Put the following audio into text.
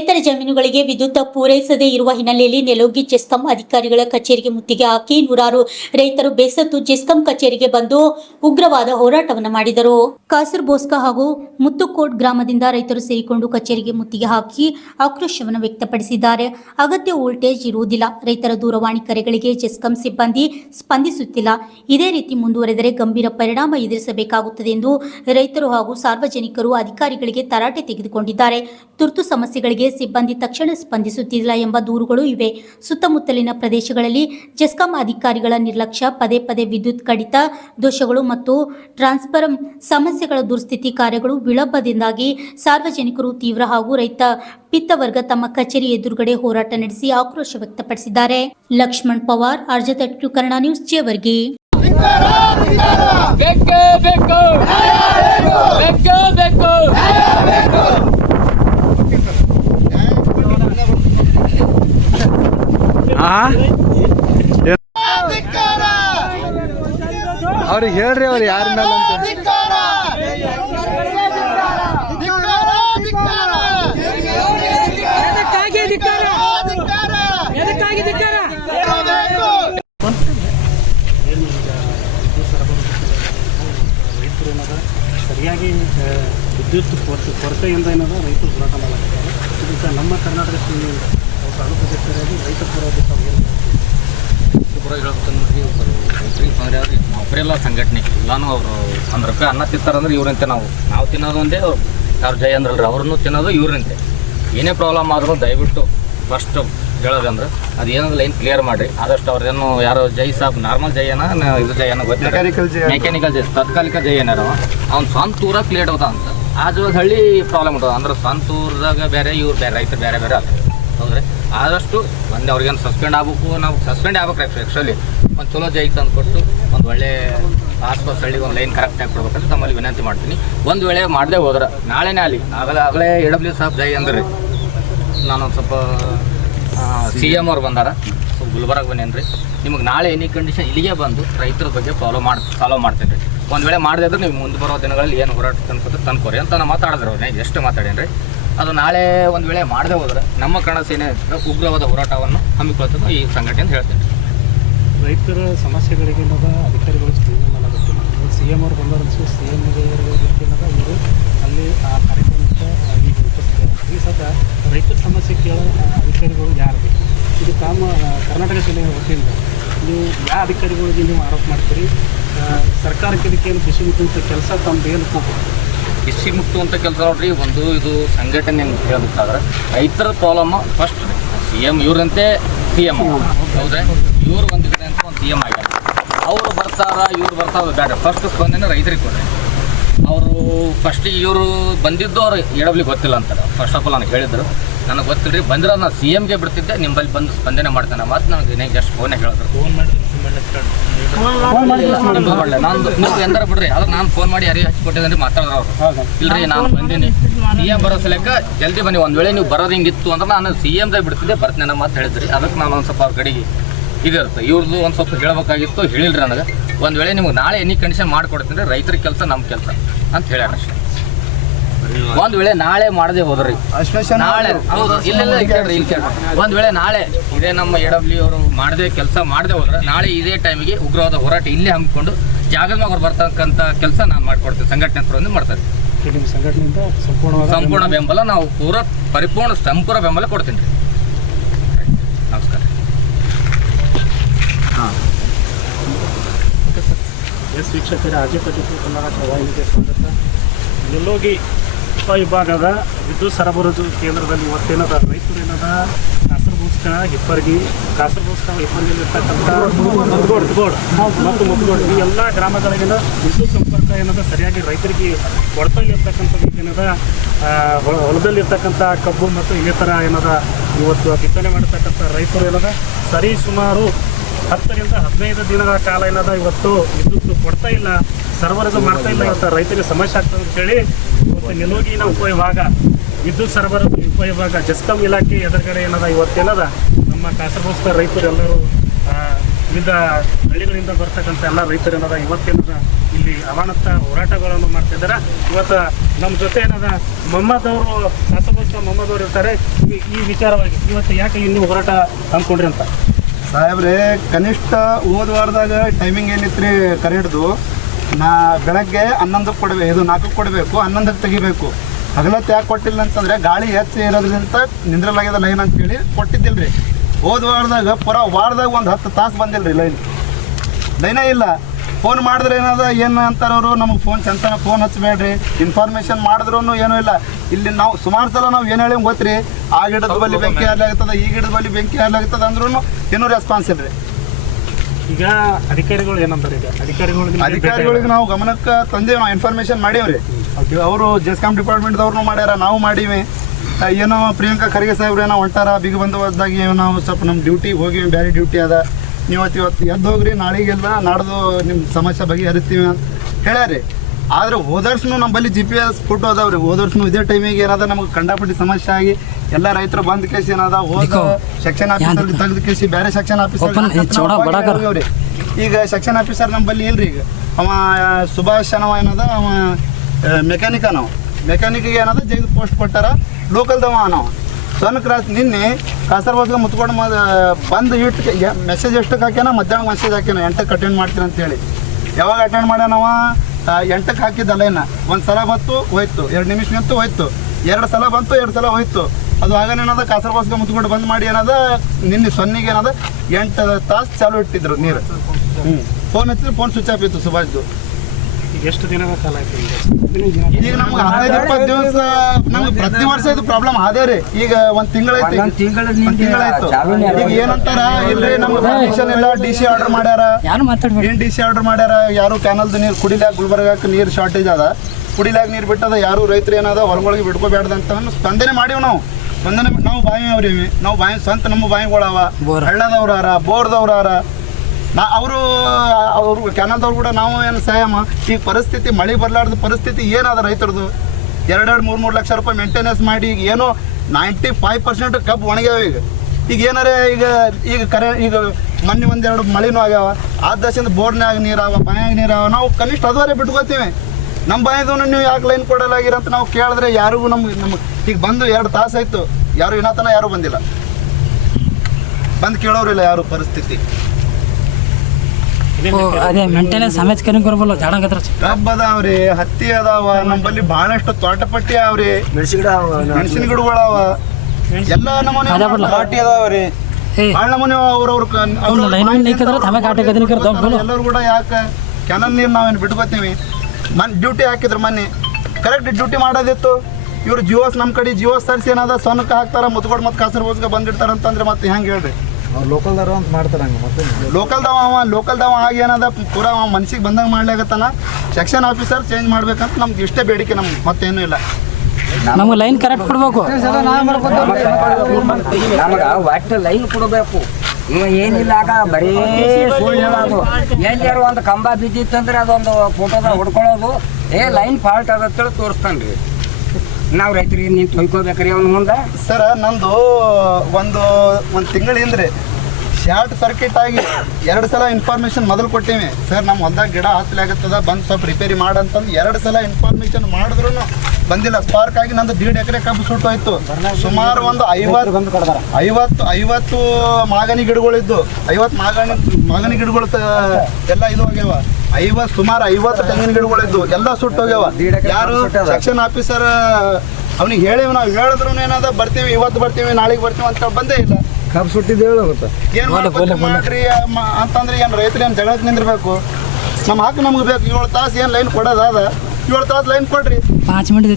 ರೈತರ ಜಮೀನುಗಳಿಗೆ ವಿದ್ಯುತ್ ಪೂರೈಸದೇ ಇರುವ ಹಿನ್ನೆಲೆಯಲ್ಲಿ ನೆಲೋಗಿ ಜೆಸ್ಕಾಂ ಅಧಿಕಾರಿಗಳ ಕಚೇರಿಗೆ ಮುತ್ತಿಗೆ ಹಾಕಿ ನೂರಾರು ರೈತರು ಬೇಸತ್ತು ಜೆಸ್ಕಾಂ ಕಚೇರಿಗೆ ಬಂದು ಉಗ್ರವಾದ ಹೋರಾಟವನ್ನು ಮಾಡಿದರು. ಕಾಸರಬೋಸ್ಕ ಹಾಗೂ ಮುತ್ತುಕೋಟ್ ಗ್ರಾಮದಿಂದ ರೈತರು ಸೇರಿಕೊಂಡು ಕಚೇರಿಗೆ ಮುತ್ತಿಗೆ ಹಾಕಿ ಆಕ್ರೋಶವನ್ನು ವ್ಯಕ್ತಪಡಿಸಿದ್ದಾರೆ. ಅಗತ್ಯ ವೋಲ್ಟೇಜ್ ಇರುವುದಿಲ್ಲ, ರೈತರ ದೂರವಾಣಿ ಕರೆಗಳಿಗೆ ಜೆಸ್ಕಾಂ ಸಿಬ್ಬಂದಿ ಸ್ಪಂದಿಸುತ್ತಿಲ್ಲ. ಇದೇ ರೀತಿ ಮುಂದುವರೆದರೆ ಗಂಭೀರ ಪರಿಣಾಮ ಎದುರಿಸಬೇಕಾಗುತ್ತದೆ ಎಂದು ರೈತರು ಹಾಗೂ ಸಾರ್ವಜನಿಕರು ಅಧಿಕಾರಿಗಳಿಗೆ ತರಾಟೆ ತೆಗೆದುಕೊಂಡಿದ್ದಾರೆ. ತುರ್ತು ಸಮಸ್ಯೆಗಳಿಗೆ ಸಿಬ್ಬಂದಿ ತಕ್ಷಣ ಸ್ಪಂದಿಸುತ್ತಿಲ್ಲ ಎಂಬ ದೂರುಗಳು ಇವೆ. ಸುತ್ತಮುತ್ತಲಿನ ಪ್ರದೇಶಗಳಲ್ಲಿ ಜೆಸ್ಕಾಂ ಅಧಿಕಾರಿಗಳ ನಿರ್ಲಕ್ಷ್ಯ, ಪದೇ ಪದೇ ವಿದ್ಯುತ್ ಕಡಿತ ದೋಷಗಳು ಮತ್ತು ಟ್ರಾನ್ಸ್ಫಾರ್ಮರ್ ಸಮಸ್ಯೆಗಳ ದುರ್ಸ್ಥಿತಿ ಕಾರ್ಯಗಳು ವಿಳಂಬದಿಂದಾಗಿ ಸಾರ್ವಜನಿಕರು ತೀವ್ರ ಹಾಗೂ ರೈತ ಪಿತ್ತವರ್ಗ ತಮ್ಮ ಕಚೇರಿ ಎದುರುಗಡೆ ಹೋರಾಟ ನಡೆಸಿ ಆಕ್ರೋಶ ವ್ಯಕ್ತಪಡಿಸಿದ್ದಾರೆ. ಲಕ್ಷ್ಮಣ್ ಪವಾರ್, ಆರ್ಜೆ32 ಕನ್ನಡ ನ್ಯೂಸ್, ಜೇವರ್ಗಿ. ಅವ್ರಿಗೆ ಹೇಳ್ರಿ, ಅವ್ರು ಯಾರ ಮೇಲೆ ಸರಿಯಾಗಿ ವಿದ್ಯುತ್ ಕೊರತೆಯಿಂದ ಏನದ ರೈತರು ಹೋರಾಟ ಮಾಡಲಾಗ್ತಾರೆ. ಇದಕ್ಕೆ ನಮ್ಮ ಕರ್ನಾಟಕ ತಾಲೂಕು ಪ್ರದೇಶದಲ್ಲಿ ರೈತ ಒಬ್ಬರೆಲ್ಲ ಸಂಘಟನೆ ಎಲ್ಲಾನು ಅವರು ₹100 ಅನ್ನ ತಿಂತಾರಂದ್ರೆ ಇವ್ರಂತೆ. ನಾವು ತಿನ್ನೋದು ಒಂದೇ, ಯಾರು ಜೈ ಅಂದ್ರಲ್ರಿ ಅವ್ರನ್ನೂ ತಿನ್ನೋದು ಇವ್ರಂತೆ. ಏನೇ ಪ್ರಾಬ್ಲಮ್ ಆದರೂ ದಯವಿಟ್ಟು ಫಸ್ಟ್ ಹೇಳೋದಂದ್ರೆ ಅದು ಏನದು ಲೈನ್ ಕ್ಲಿಯರ್ ಮಾಡಿರಿ. ಆದಷ್ಟು ಅವ್ರದೇನು ಯಾರೋ ಜೈ ಸಾಬ್ ನಾರ್ಮಲ್ ಜೈ ಇದು ಜೈ ಗೊತ್ತಿಲ್ಲ, ಮೆಕ್ಯಾನಿಕಲ್ ಜೈ ತಾತ್ಕಾಲಿಕ ಜೈ ಏನಾರ ಅವ್ನು ಸ್ವಂತ ಊರಾಗ ಕ್ಲಿಯರ್ ಹೋದ ಅಂತ ಆಜು ಹಳ್ಳಿ ಪ್ರಾಬ್ಲಮ್ ಉಂಟು. ಅಂದ್ರೆ ಸ್ವಂತ ಊರದಾಗ ಬೇರೆ, ಇವ್ರು ಬೇರೆ, ರೈತರು ಬೇರೆ ಬೇರೆ ಆಗ್ತದೆ. ಹೌದ್ರಿ, ಆದಷ್ಟು ಒಂದೇ ಅವ್ರಿಗೇನು ಸಸ್ಪೆಂಡ್ ಆಗ್ಬೇಕು, ನಾವು ಸಸ್ಪೆಂಡ್ ಆಗ್ಬೇಕು. ಆ್ಯಕ್ಚುಲಿ ಒಂದು ಚಲೋ ಜೈ ತಂದು ಕೊಟ್ಟು ಒಂದು ಒಳ್ಳೆ ಆಸ್ಪಾಸ್ ಹಳ್ಳಿಗೆ ಒಂದು ಲೈನ್ ಕರೆಕ್ಟಾಗಿ ಕೊಡ್ಬೇಕಂತ ತಮ್ಮಲ್ಲಿ ವಿನಂತಿ ಮಾಡ್ತೀನಿ. ಒಂದು ವೇಳೆ ಮಾಡದೆ ಹೋದ್ರೆ ನಾಳೆನೇ ಅಲ್ಲಿ ಆಗಲೇ AW ಸಾಬ್ ಜೈ ಅಂದ್ರೆ ನಾನೊಂದು ಸ್ವಲ್ಪ CM ಅವ್ರು ಬಂದಾರ, ಸ್ವಲ್ಪ ಗುಲ್ಬರ್ಗ ಬನ್ನೇನ್ರಿ. ನಿಮಗೆ ನಾಳೆ ಎನಿ ಕಂಡೀಷನ್ ಇಲ್ಲಿಗೆ ಬಂದು ರೈತರ ಬಗ್ಗೆ ಫಾಲೋ ಮಾಡ್ತೀನಿ ರೀ. ಒಂದು ವೇಳೆ ಮಾಡದೇ ಇದ್ರೆ ನೀವು ಮುಂದೆ ಬರೋ ದಿನಗಳಲ್ಲಿ ಏನು ಹೋರಾಟ ತಂದ್ಕೊರಿ ಅಂತ ನಾನು ಮಾತಾಡಿದ್ರು. ಅವ್ರನ್ನ ಎಷ್ಟು ಮಾತಾಡೇನ್ರಿ. ಅದು ನಾಳೆ ಒಂದು ವೇಳೆ ಮಾಡದೆ ಹೋದ್ರೆ ನಮ್ಮ ಕನ್ನಡ ಸೇನೆ ಉಗ್ರವಾದ ಹೋರಾಟವನ್ನು ಹಮ್ಮಿಕೊಳ್ತದೆ ಈ ಸಂಘಟನೆ ಅಂತ ಹೇಳ್ತೀನಿ. ರೈತರ ಸಮಸ್ಯೆಗಳಿಗೆ ಏನದ ಅಧಿಕಾರಿಗಳು ಸ್ಪಂದನೆ ಮಾಡೋದಿಲ್ಲ. CM ಅವ್ರು ಬಂದವರು CM ಏನದ ಇವರು ಅಲ್ಲಿ ಆ ಕಾರ್ಯಕ್ರಮಕ್ಕೆ ಈಗ ಉಪಸ್ಥಿತಿ. ಈ ಸದ್ಯ ರೈತರ ಸಮಸ್ಯೆ ಕೇಳೋ ಅಧಿಕಾರಿಗಳು ಯಾರು ಬೇಕು? ಇದು ಕರ್ನಾಟಕ ಸೇನೆ ವತಿಯಿಂದ ನೀವು ಯಾವ ಅಧಿಕಾರಿಗಳಿಗೆ ನೀವು ಆರೋಪ ಮಾಡ್ತೀರಿ? ಸರ್ಕಾರಕ್ಕೆ ಇದಕ್ಕೇನು ಬಿಸಿ ಮುಟ್ಟುವಂಥ ಕೆಲಸ ತಮ್ಮದು ಏನು ಬಿಸಿ ಮುಟ್ಟುವಂಥ ಕೆಲಸ ನೋಡ್ರಿ. ಒಂದು ಇದು ಸಂಘಟನೆ ಅಂತ ಹೇಳಬೇಕಾದ್ರೆ ರೈತರ ಪ್ರಾಬ್ಲಮ್ ಫಸ್ಟ್ CM ಇವ್ರಂತೆ CM ಹೌದ್ರೆ, ಇವ್ರು ಬಂದಿದ್ದಾರೆ ಅಂತ ಒಂದು CM ಆಗ್ಯಾರ. ಅವರು ಇವ್ರು ಬರ್ತಾರ ಬೇಡ, ಫಸ್ಟ್ ಸ್ಪಂದನೆ ರೈತರಿಗೆ ಕೊಡ್ರಿ. ಅವರು ಫಸ್ಟಿಗೆ ಇವರು ಬಂದಿದ್ದು ಅವ್ರು AW ಗೊತ್ತಿಲ್ಲ ಅಂತಾರೆ. ಫಸ್ಟ್ ಆಫ್ ಆಲ್ ನನಗೆ ಹೇಳಿದ್ರು, ನನಗೆ ಗೊತ್ತಿಲ್ಲ ರೀ, ಬಂದಿರೋ ನಾನು CMಗೆ ಬಿಡ್ತಿದ್ದೆ, ನಿಮ್ಮಲ್ಲಿ ಬಂದು ಸ್ಪಂದನೆ ಮಾಡ್ತಾನೆ ಮಾತು ನನಗೆ ನನಗೆ ಜಸ್ಟ್ ಫೋನಾಗ ಹೇಳಿದ್ರು. ನಾನು ಎಂದಾರ ಬಿಡ್ರಿ, ಆದ್ರೆ ನಾನು ಫೋನ್ ಮಾಡಿ ಯಾರಿಗೆ ಹಚ್ಚಿಕೊಟ್ಟಿದ್ದೀನಿ ಮಾತಾಡಿದ್ರು ಅವರು. ಇಲ್ರಿ ನಾನು ಬಂದೀನಿ, CM ಬರೋ ಸಲಕ್ಕ ಜಲ್ದಿ ಬನ್ನಿ, ಒಂದು ವೇಳೆ ನೀವು ಬರೋದು ಹಿಂಗಿತ್ತು ಅಂದ್ರೆ ನಾನು CMದಾಗ ಬಿಡ್ತಿದ್ದೆ, ಬರ್ತೀನಿ ಅನ್ನೋ ಮಾತು ಹೇಳಿದ್ರಿ. ಅದಕ್ಕೆ ನಾನು ಒಂದು ಸ್ವಲ್ಪ ಅವ್ರ ಕಡೆಗೆ ಇದಿರುತ್ತೆ. ಇವ್ರದ್ದು ಒಂದು ಸ್ವಲ್ಪ ಹೇಳಬೇಕಾಗಿತ್ತು, ಹೇಳಿಲ್ರಿ ನನಗೆ. ಒಂದು ವೇಳೆ ನಿಮ್ಗೆ ನಾಳೆ ಎನಿ ಕಂಡೀಷನ್ ಮಾಡಿಕೊಡ್ತೀನಿ, ರೈತರ ಕೆಲಸ ನಮ್ಮ ಕೆಲಸ ಅಂತ ಹೇಳ್ಯಾರ ಅಷ್ಟೇ. ಒಂದು ವೇಳೆ ನಾಳೆ ಮಾಡದೆ ಹೋದ್ರಿ, ನಾಳೆ ಹೌದು ಇಲ್ಲ ಕೇಳ್ರಿ, ಒಂದು ವೇಳೆ ನಾಳೆ ಇದೇ ನಮ್ಮ AW ಅವರು ಕೆಲಸ ಮಾಡದೆ ಹೋದ್ರೆ ನಾಳೆ ಇದೇ ಟೈಮಿಗೆ ಉಗ್ರವಾದ ಹೋರಾಟ ಇಲ್ಲೇ ಹಮ್ಮಿಕೊಂಡು ಜಾಗದಾಗ ಅವ್ರು ಬರ್ತಕ್ಕಂಥ ಕೆಲಸ ನಾನು ಮಾಡಿಕೊಡ್ತೀನಿ. ಸಂಘಟನೆ ಹತ್ರ ಮಾಡ್ತಾರೆ. ಸಂಘಟನೆಯಿಂದ ಸಂಪೂರ್ಣ ಬೆಂಬಲ ನಾವು ಸಂಪೂರ್ಣ ಬೆಂಬಲ ಕೊಡ್ತೀನಿ ರೀ. ನಮಸ್ಕಾರ. ಎಸ್ ವೀಕ್ಷಕರೇ, ಆರ್ಜೆ32 ಕನ್ನಡ ವಾಹಿನಿಗೆ ಸ್ವಾಗತ. ನೆಲೋಗಿ ಉಪವಿಭಾಗದ ವಿದ್ಯುತ್ ಸರಬರಾಜು ಕೇಂದ್ರದಲ್ಲಿ ಇವತ್ತೇನದ ರೈತರು ಏನದ ಕಾಸರಬೋಸ್ಕ ಹಿಪ್ಪರಿಗಿರ್ತಕ್ಕಂಥ ಮುದ್ಗೋಡ್ ಮತ್ತು ಮುದ್ಗೋಡ್ ಈ ಎಲ್ಲ ಗ್ರಾಮಗಳಿಗಿನ ವಿದ್ಯುತ್ ಸಂಪರ್ಕ ಏನದ ಸರಿಯಾಗಿ ರೈತರಿಗೆ ಕೊಡ್ತಾ ಇರ್ತಕ್ಕಂಥದ್ದು ಏನದ ಹೊಲದಲ್ಲಿರ್ತಕ್ಕಂಥ ಕಬ್ಬು ಮತ್ತು ಇನ್ನಿತರ ಏನದ ಇವತ್ತು ಬಿತ್ತನೆ ಮಾಡಿರ್ತಕ್ಕಂಥ ರೈತರು ಏನದ ಸರಿ ಸುಮಾರು 10 ರಿಂದ 15 ದಿನಗಳ ಕಾಲ ಏನದ ಇವತ್ತು ವಿದ್ಯುತ್ ಕೊಡ್ತಾ ಇಲ್ಲ, ಸರಬರಾಜು ಮಾಡ್ತಾ ಇಲ್ಲ. ಇವತ್ತು ರೈತರಿಗೆ ಸಮಸ್ಯೆ ಆಗ್ತದೆ ಅಂತೇಳಿ ಇವತ್ತು ನೆಲೋಗಿನ ಉಪವಿಭಾಗ ವಿದ್ಯುತ್ ಸರಬರಾಜು ಉಪವಿಭಾಗ ಜೆಸ್ಕಾಂ ಇಲಾಖೆ ಎದುರುಗಡೆ ಏನದ ಇವತ್ತೇನದ ನಮ್ಮ ಕಾಸರಬೋಸ್ಕ ರೈತರು ಎಲ್ಲರೂ ವಿವಿಧ ಹಳ್ಳಿಗಳಿಂದ ಬರ್ತಕ್ಕಂಥ ಎಲ್ಲ ರೈತರು ಏನದ ಇವತ್ತೇನದ ಇಲ್ಲಿ ಅವಾನತ ಹೋರಾಟಗಳನ್ನು ಮಾಡ್ತಿದ್ದಾರೆ. ಇವತ್ತು ನಮ್ಮ ಜೊತೆ ಏನದ ಮೊಹಮ್ಮದ್ ಅವರು ಮೊಹಮ್ಮದ್ ಅವರು ಇರ್ತಾರೆ. ಈ ವಿಚಾರವಾಗಿ ಇವತ್ತು ಯಾಕೆ ಇನ್ನೂ ಹೋರಾಟ ಹಮ್ಮಿಕೊಂಡ್ರಿ ಅಂತ ಸಾಹೇಬ್ರೆ, ಕನಿಷ್ಠ ಹೋದ ವಾರದಾಗ ಟೈಮಿಂಗ್ ಏನಿತ್ತು ರೀ ಕರೆಕ್ಟ್ದು, ಬೆಳಗ್ಗೆ 11ಕ್ಕೆ ಕೊಡಬೇಕು, ಇದು 4ಕ್ಕೆ ಕೊಡಬೇಕು, 11ಕ್ಕೆ ತೆಗಿಬೇಕು. ಹಗಲತ್ತು ಯಾಕೆ ಕೊಟ್ಟಿಲ್ಲ ಅಂತಂದರೆ ಗಾಳಿ ಹೆಚ್ಚು ಇರೋದ್ರಿಂದ ನಿಂದ್ರಲಾಗ್ಯದ ಲೈನ್ ಅಂತೇಳಿ ಕೊಟ್ಟಿದ್ದಿಲ್ಲ ರೀ. ಹೋದ ವಾರದಾಗ ವಾರದಾಗ ಒಂದು 10 ತಾಸು ಬಂದಿಲ್ಲ ರೀ ಲೈನೇ ಇಲ್ಲ. ಫೋನ್ ಮಾಡಿದ್ರೆ ಏನದ ಏನು ಅಂತಾರವರು, ನಮಗೆ ಚಂತನ ಫೋನ್ ಹಚ್ಚಬೇಡ್ರಿ, ಇನ್ಫಾರ್ಮೇಷನ್ ಮಾಡಿದ್ರೂ ಏನೂ ಇಲ್ಲ. ಇಲ್ಲಿ ನಾವು ಸುಮಾರು ಸಲ ನಾವು ಏನು ಹೇಳಿ ಗೊತ್ತ್ರಿ, ಆ ಗಿಡದ ಬಳಿ ಬೆಂಕಿ ಹಾರ್ಲಾಗ್ತದೆ, ಈ ಗಿಡದ ಬಳಿ ಬೆಂಕಿ ಹಾರ್ಲಾಗ್ತದೆ ಅಂದ್ರೂ ಏನೂ ರೆಸ್ಪಾನ್ಸ್ ಇಲ್ಲ ರೀ. ಈಗ ಅಧಿಕಾರಿಗಳು ಏನಂತಾರೆ? ಈಗ ಅಧಿಕಾರಿಗಳಿಗೆ ನಾವು ಗಮನಕ್ಕೆ ತಂದೇವು, ನಾವು ಇನ್ಫಾರ್ಮೇಷನ್ ಮಾಡೀವ್ರಿ. ಅವರು ಜೆಸ್ಕಾಂ ಡಿಪಾರ್ಟ್ಮೆಂಟ್ದವ್ರನ್ನೂ ಮಾಡ್ಯಾರ, ನಾವು ಮಾಡೀವಿ. ಏನೋ ಪ್ರಿಯಾಂಕಾ ಖರ್ಗೆ ಸಾಹೇಬ್ರು ಏನೋ ಹೊಂಟಾರ ಬಿಗ್ ಬಂದೋಬಸ್ತಾಗಿ, ನಾವು ಸ್ವಲ್ಪ ನಮ್ಮ ಡ್ಯೂಟಿಗೆ ಹೋಗಿವಿ, ಬೇರೆ ಡ್ಯೂಟಿ ಅದ, ನೀವು ಇವತ್ತು ಎದ್ದು ಹೋಗ್ರಿ, ನಾಳೆಗೆಲ್ಲ ನಾಡ್ದು ನಿಮ್ಮ ಸಮಸ್ಯೆ ಬಗೆಹರಿಸ್ತೀವಿ ಅಂತ ಹೇಳ್ಯಾರಿ. ಆದರೆ ಹೋದರ್ಸ್ನು ನಮ್ಮಲ್ಲಿ GPS ಫೋಟೋ ಅದಾವ್ರಿ. ಹೋದರ್ಸ್ನು ಇದೇ ಟೈಮಿಗೆ ಏನದ ನಮ್ಗೆ ಕಂಡಾಪಟ್ಟಿ ಸಮಸ್ಯೆ ಆಗಿ ಎಲ್ಲ ರೈತರು ಬಂದ್ ಕೇಸ್ ಏನದ ಹೋದ ಸೆಕ್ಷನ್ ಆಫೀಸರ್ ತೆಗೆದು ಕೇಸಿ ಬೇರೆ ಸೆಕ್ಷನ್ ಆಫೀಸರ್ ಹೋಗ್ರಿ. ಈಗ ಸೆಕ್ಷನ್ ಆಫೀಸರ್ ನಮ್ಮಲ್ಲಿ ಇಲ್ರಿ. ಈಗ ಅವ ಸುಭಾಷ್ ಅನ್ನವ ಏನದ, ಅವ ಮೆಕ್ಯಾನಿಕ್ ಅನ್ನವ, ಮೆಕ್ಯಾನಿಕ್ಗೆ ಏನದ ಜೈಲು ಪೋಸ್ಟ್ ಕೊಟ್ಟಾರ. ಲೋಕಲ್ದವ ಅನ್ನವ ಸಣ್ಣ ಕ್ರಾಸ್ ನಿನ್ನೆ ಕಾಸರಗೋಸ್ಕರ ಮುತ್ಕೊಂಡು ಬಂದು ಇಟ್ಟು ಮೆಸೇಜ್ ಎಷ್ಟಕ್ಕೆ ಹಾಕ್ಯಾನ, ಮಧ್ಯಾಹ್ನ ಮೆಸೇಜ್ ಹಾಕ್ಯಾನ 8ಕ್ಕೆ ಅಟೆಂಡ್ ಮಾಡ್ತೀನಿ ಅಂತೇಳಿ. ಯಾವಾಗ ಅಟೆಂಡ್ ಮಾಡ್ಯಾನವ? 8ಕ್ಕೆ ಹಾಕಿದ್ದಲ್ಲ, ಇನ್ನು ಒಂದು ಸಲ ಬಂತು ಹೋಯ್ತು, 2 ನಿಮಿಷ ನಿಂತು ಹೋಯ್ತು, 2 ಸಲ ಬಂತು 2 ಸಲ ಹೋಯ್ತು. ಅದು ಆಗನೇನದ ಕಾಸರಗೋಸ್ಕರ ಮುತ್ಕೊಂಡು ಬಂದ್ ಮಾಡಿ ಏನದ ನಿನ್ನೆ ಸೊನ್ನಿಗೆ ಏನದ 8 ತಾಸು ಚಾಲು ಇಟ್ಟಿದ್ರು ನೀರು. ಫೋನ್ ಹಚ್ಚಿದ್ರೆ ಫೋನ್ ಸ್ವಿಚ್ ಆಫ್ ಇತ್ತು ಸುಭಾಷ್ದು. ಎಷ್ಟು ದಿನಗಳ ಕಾಲ ಆಯ್ತು? ಈಗ ನಮ್ಗೆ 15-20 ದಿವಸ ನಮ್ಗೆ ಪ್ರತಿ ವರ್ಷ ಇದು ಪ್ರಾಬ್ಲಮ್ ಅದೇ ರೀ. ಈಗ ಒಂದು ತಿಂಗಳಾಯ್ತು, ಈಗ ಏನಂತಾರ ಇಲ್ರಿ ನಮ್ಗೆ ಪರ್ಮಿಷನ್ ಇಲ್ಲ, DC ಆರ್ಡರ್ ಮಾಡ್ಯಾರ. ಏನ್ DC ಆರ್ಡರ್ ಮಾಡ್ಯಾರ? ಯಾರು ಕ್ಯಾನಲ್ದು ನೀರು ಕುಡಿಲಾಕ, ಗುಲ್ಬರ್ಗಕ್ಕೆ ನೀರು ಶಾರ್ಟೇಜ್ ಅದ, ಕುಡಿಲಾಕ ನೀರು ಬಿಟ್ಟದ, ಯಾರು ರೈತರು ಏನದ ಹೊಲಗಳಿಗೆ ಬಿಡ್ಕೋಬೇಡ್ದು ಅಂತ ಸ್ಪಂದನೆ ಮಾಡೀವಿ ನಾವು. ನಾವು ಬಾವಿ ಅವ್ರೀವಿ, ನಾವು ಬಾವಿ ಸ್ವಂತ ನಮ್ಮ ಬಾವಿಗಳವ, ಹಳ್ಳದವ್ರಾರ, ಬೋರ್ದವ್ರಾರ, ಅವರು ಕ್ಯಾನಲ್ದವ್ರು ಕೂಡ ನಾವು ಏನು ಸಹಾಯಮ್ಮ. ಈ ಪರಿಸ್ಥಿತಿ ಮಳೆ ಬರಲಾರ್ದ ಪರಿಸ್ಥಿತಿ ಏನದ ರೈತರದು? 2-3 ಲಕ್ಷ ರೂಪಾಯಿ ಮೇಂಟೆನೆನ್ಸ್ ಮಾಡಿ ಈಗ ಏನೋ 95% ಕಬ್ಬು ಒಣಗ್ಯಾವ. ಈಗ ಏನಾರೇ ಈಗ ಮೊನ್ನೆ 1-2 ಮಳೆನೂ ಆಗ್ಯಾವ, ಆದ ದಶದಿಂದ ಬೋರ್ನ್ಯಾಗ ನೀರಾವ, ಬಾಯಾಗ ನೀರಾವ. ನಾವು ಕನಿಷ್ಠ ಅದುವರೆ ಬಿಟ್ಕೋತೀವಿ. ನಮ್ಮ ಬಾಯಿದೂ ನೀವು ಯಾಕೆ ಲೈನ್ ಕೊಡಲಾಗಿರಂತ ನಾವು ಕೇಳಿದ್ರೆ ಯಾರಿಗೂ ನಮ್ಗೆ ಈಗ ಬಂದು 2 ತಾಸು ಆಯಿತು, ಯಾರು ಇನ್ನತನ ಯಾರೂ ಬಂದಿಲ್ಲ, ಬಂದು ಕೇಳೋರಿಲ್ಲ ಯಾರು. ಪರಿಸ್ಥಿತಿ ಅದೇ ಮೇಂಟೆನೆನ್ಸ್ ಸಮೇತ ಬರಬಲ್ಲ ಜಾಡಂಗದ್ರ ಕಬ್ಬ ಅದಾವ್ರಿ, ಹತ್ತಿ ಅದಾವ, ನಮ್ಮಲ್ಲಿ ಬಹಳಷ್ಟು ತೋಟಪಟ್ಟಿ ಅವ್ರಿ, ಮೆಣಸಿನ ಗಿಡಗಳವ, ಎಲ್ಲ ನಮೂನೆ ಘಾಟಿ ಅದಾವ್ರಿ, ಭಾಳ ನಮೂನೆ ಅವ್ರವ್ರ ಎಲ್ಲರೂ ಕೂಡ. ಯಾಕೆ ಕ್ಯಾನಲ್ ನೀರು ನಾವೇನು ಬಿಟ್ಕೋತೀವಿ? ಡ್ಯೂಟಿ ಹಾಕಿದ್ರು ಮೊನ್ನೆ, ಕರೆಕ್ಟ್ ಡ್ಯೂಟಿ ಮಾಡೋದಿತ್ತು. ಇವ್ರು ಜಿಯೋಸ್ ನಮ್ಮ ಕಡೆ ಜಿಯೋಸ್ ತರಿಸಿ ಏನದ ಸೊನ್ನಕ್ಕೆ ಹಾಕ್ತಾರ, ಮುತ್ಕೊಂಡು ಮತ್ತೆ ಕಾಸರಗೋಸ್ಕರ ಬಂದಿರ್ತಾರ ಅಂತಂದ್ರೆ ಮತ್ತೆ ಹೆಂಗೆ ಹೇಳ್ರಿ? ಲೋಕಲ್ದವ್ರು ಅಂತ ಮಾಡ್ತಾರೆ ಹಂಗೆ. ಮತ್ತೆ ಲೋಕಲ್ದವ ಆಗಿ ಏನದ ಪೂರ ಮನ್ಸಿಗೆ ಬಂದಂಗೆ ಮಾಡ್ಲಾಗತ್ತಾನ. ಸೆಕ್ಷನ್ ಆಫೀಸರ್ ಚೇಂಜ್ ಮಾಡ್ಬೇಕಂತ ನಮ್ಗೆ ಇಷ್ಟೇ ಬೇಡಿಕೆ, ನಮ್ಗೆ ಮತ್ತೇನೂ ಇಲ್ಲ. ನಮ್ಗೆ ಲೈನ್ ಕರೆಕ್ಟ್ ಕೊಡ್ಬೇಕು, ನಮಗೆ ಒಟ್ಟು ಲೈನ್ ಕೊಡಬೇಕು. ಇವ ಏನಿಲ್ಲ, ಬರೀ ಸುಳ್ಳು ಹೇಳೋದು. ಎಲ್ಲಾರು ಒಂದು ಕಂಬ ಬಿದ್ದಿತ್ತಂದ್ರೆ ಅದೊಂದು ಫೋಟೋದಾಗ ಹೊಡ್ಕೊಳ್ಳೋದು, ಲೈನ್ ಫಾಲ್ಟ್ ಆಗತ್ತೇಳಿ ತೋರಿಸ್ತಾನೆ ರೀ. ನಾವು ರೈತರಿಗೆ ನಿಂತು ಹೊಯ್ಕೋಬೇಕ್ರಿ ಅವ್ನ ಮುಂದೆ. ಸರ ನಂದು ಒಂದು ತಿಂಗಳಿಂದ್ರಿ ಶಾರ್ಟ್ ಸರ್ಕ್ಯೂಟ್ ಆಗಿ 2 ಸಲ ಇನ್ಫಾರ್ಮೇಷನ್ ಮೊದಲು ಕೊಟ್ಟೀವಿ. ಸರ್ ನಮ್ಮ ಹೊಲ್ದಾಗ ಗಿಡ ಹತ್ತಲಾಗತ್ತದ, ಬಂದು ಸ್ವಲ್ಪ ರಿಪೇರಿ ಮಾಡಂತಂದು 2 ಸಲ ಇನ್ಫಾರ್ಮೇಷನ್ ಮಾಡಿದ್ರು ಬಂದಿಲ್ಲ. ಸ್ಪಾರ್ಕ್ ಆಗಿ ನಂದು 1.5 ಎಕರೆ ಕಬ್ಬು ಸುಟ್ಟೋಯ್ತು. ಸುಮಾರು ಒಂದು 50 ಮಾಗನಿ ಗಿಡಗಳಿದ್ದು, 50 ಮಾಗನಿ ಗಿಡಗಳು ಎಲ್ಲ ಇದು ಆಗ್ಯಾವ. ಸುಮಾರು 50 ತೆಂಗಿನ ಗಿಡಗಳಿದ್ದು ಎಲ್ಲ ಸುಟ್ಟೋಗ್ಯಾವ. ಯಾರು ಸೆಕ್ಷನ್ ಆಫೀಸರ್ ಅವ್ನಿಗೆ ಹೇಳಿವಿ, ನಾವು ಹೇಳಿದ್ರು ಏನದ ಬರ್ತೀವಿ, ಇವತ್ತು ಬರ್ತೀವಿ, ನಾಳೆಗೆ ಬರ್ತೀವಿ ಅಂತ ಬಂದೇ ಇಲ್ಲ. ಕಬ್ಬು ಸುಟ್ಟಿದ್ದು ಹೇಳೋಗುತ್ತೆ. ಏನು ಮಾಡ್ರಿ ಅಂತಂದ್ರೆ ಏನು ರೈತರು ಏನು ಜಗಳಕ್ಕೆ ನಿಂದಿರ್ಬೇಕು? ನಮ್ಮ ಹಕ್ಕು ನಮ್ಗೆ ಬೇಕು. 7 ತಾಸು ಏನು ಲೈನ್ ಕೊಡೋದಾದ 7 ತಾಸು ಲೈನ್ ಕೊಡ್ರಿ. 5 ಮಿನಿಟ್